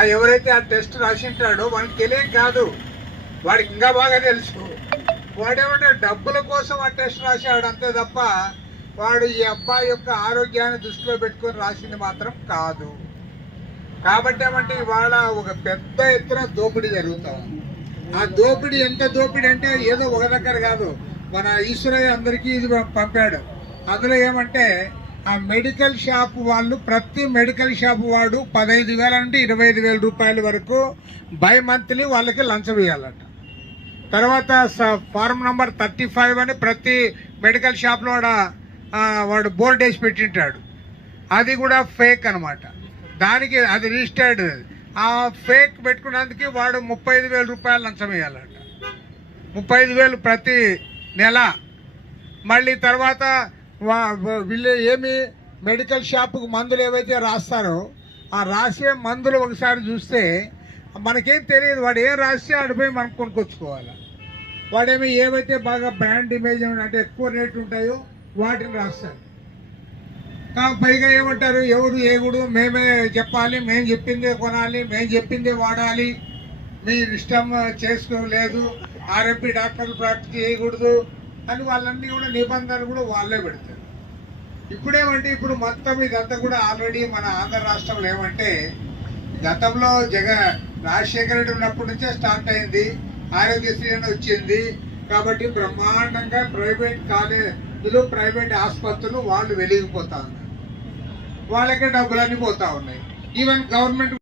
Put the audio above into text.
ఎవరైతే ఆ టెస్ట్ రాసింటాడో వాడికి తెలియక కాదు, వాడికి ఇంకా బాగా తెలుసు. వాడేమంటే డబ్బుల కోసం ఆ టెస్ట్ రాశాడు అంతే తప్ప వాడు ఈ అబ్బాయి యొక్క ఆరోగ్యాన్ని దృష్టిలో పెట్టుకొని రాసింది మాత్రం కాదు. కాబట్టి ఏమంటే ఇవాళ ఒక పెద్ద ఎత్తున దోపిడీ జరుగుతా ఉంది. ఆ దోపిడీ ఎంత దోపిడీ అంటే ఏదో ఒక దగ్గర కాదు, మన ఈశ్వరయ్య అందరికీ ఇది పంపాడు. అందులో ఏమంటే ఆ మెడికల్ షాప్ వాళ్ళు ప్రతి మెడికల్ షాప్ వాడు 15,000 నుండి 25,000 రూపాయల వరకు బై మంత్లీ వాళ్ళకి లంచం ఇవ్వాలట. తర్వాత ఫార్మ్ నంబర్ 35 అని ప్రతి మెడికల్ షాప్లో వాడు బోర్డు వేసి పెట్టింటాడు. అది కూడా ఫేక్ అనమాట. దానికి అది రిజిస్టర్డ్. ఆ ఫేక్ పెట్టుకున్నందుకు వాడు 35,000 రూపాయలు లంచం ఇవ్వాలట. 35,000 ప్రతి నెల. మళ్ళీ తర్వాత వీళ్ళు ఏమి మెడికల్ షాపుకు మందులు ఏవైతే రాస్తారో ఆ రాసే మందులు ఒకసారి చూస్తే మనకేం తెలియదు, వాడు ఏం రాస్తే ఆడిపోయి మనం కొనుక్కొచ్చుకోవాలి. వాడేమి ఏవైతే బాగా బ్రాండ్ ఇమేజ్ అంటే ఎక్కువ రేటు ఉంటాయో వాటిని రాస్తారు. పైగా ఏమంటారు, ఎవరు ఏగుడు మేమే చెప్పాలి, మేము చెప్పిందే కొనాలి, మేము చెప్పిందే వాడాలి, మీరు ఇష్టం చేసుకోలేదు, ఆర్ఎంపీ డాక్టర్లు ప్రాక్టీస్ చేయకూడదు అని వాళ్ళన్నీ కూడా నిబంధనలు కూడా వాళ్ళే పెడతారు. ఇప్పుడేమంటే ఇప్పుడు మొత్తం ఇదంతా కూడా ఆల్రెడీ మన ఆంధ్ర రాష్ట్రంలో ఏమంటే గతంలో రాజశేఖర రెడ్డి ఉన్నప్పటి నుంచే స్టార్ట్ అయింది, ఆరోగ్యశ్రీ అని వచ్చింది. కాబట్టి బ్రహ్మాండంగా ప్రైవేట్ కాలేజీలు ప్రైవేట్ ఆసుపత్రులు వాళ్ళు వెలిగిపోతా ఉన్నారు, వాళ్ళకే డబ్బులన్నీ పోతా ఉన్నాయి. Even government